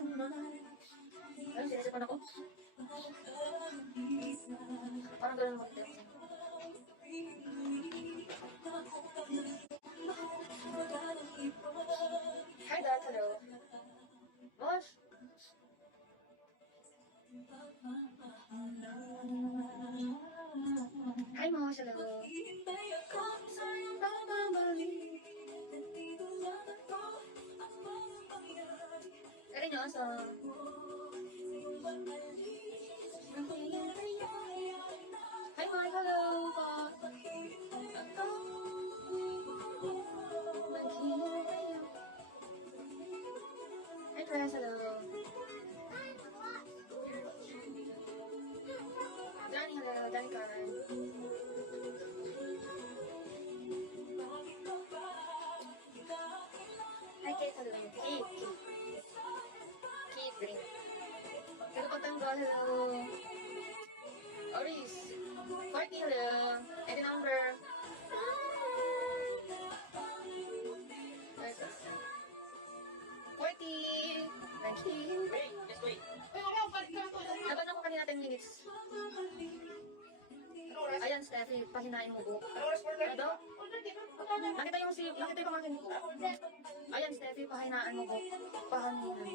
Ano, sinisipan ako? Parang ganun mo dito. Hi, Dad. Hello. Boss. Hi, Mosh. Hello. Karinyoso. Hi, Mike. Hello. Hi, Chris. Hello. Johnny. Hello. Johnny Karen. Hi, Kate. Hello. Kate Green. Hello, Patanggol. Hello. Oris. 40. Hello. Any number. 40. Thank you. Wait, just wait. Dapat ako kanina 10 minutes. Ayan, Steffi, pahinain mo po. Ano daw? Nakita yung pamangkin ko. Ayan, Steffi, pahinaan mo po. Pahaninan.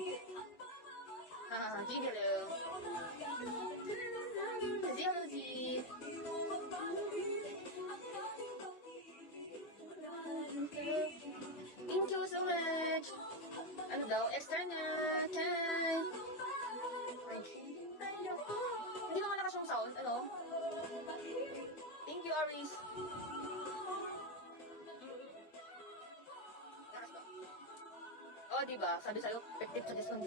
G, hello. G, hello, G. Thank you so much. Ano daw? External. Time. Hindi mo malakas yung sound. Ano? Thank you, Aris. Lakas ba? Oh, diba? Sabi sa'yo, effective suggestion.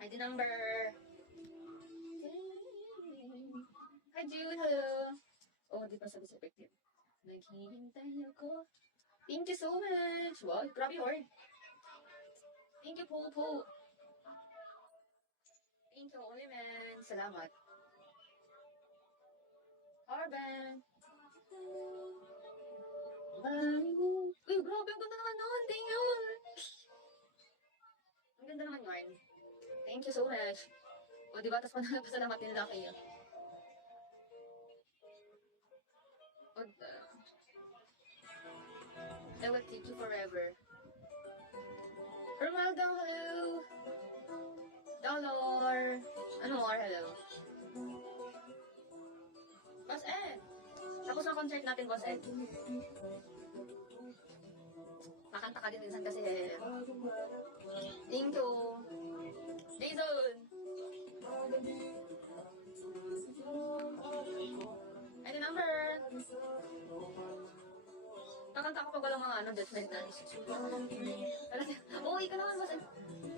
ID number. Hi, Jude. Hello. Oh, di pa sabi sa effective. Naghihintay ako. Thank you so much. Wow, grabe hard. Thank you, Po. Thank you, Only Man. Salamat. Arban. Uy, grabe. Ang ganda naman nun. Thank you. Ang ganda naman yun. Thank you so much. O, diba? Tapos pasalamat din lang kayo. O, I will teach you forever. Romaldo, hello. Dollar. Ano more, hello. Boss Ed. Tapos ang concert natin, Boss Ed. Makanta ka din minsan kasi. Thank you. Jason. Ano number? Kakanta ko pag walang mga death metal. Oo, ikaw naman, Boss Ed.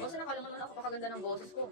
Boss, nakala mo naman ako pakaganda ng boses ko.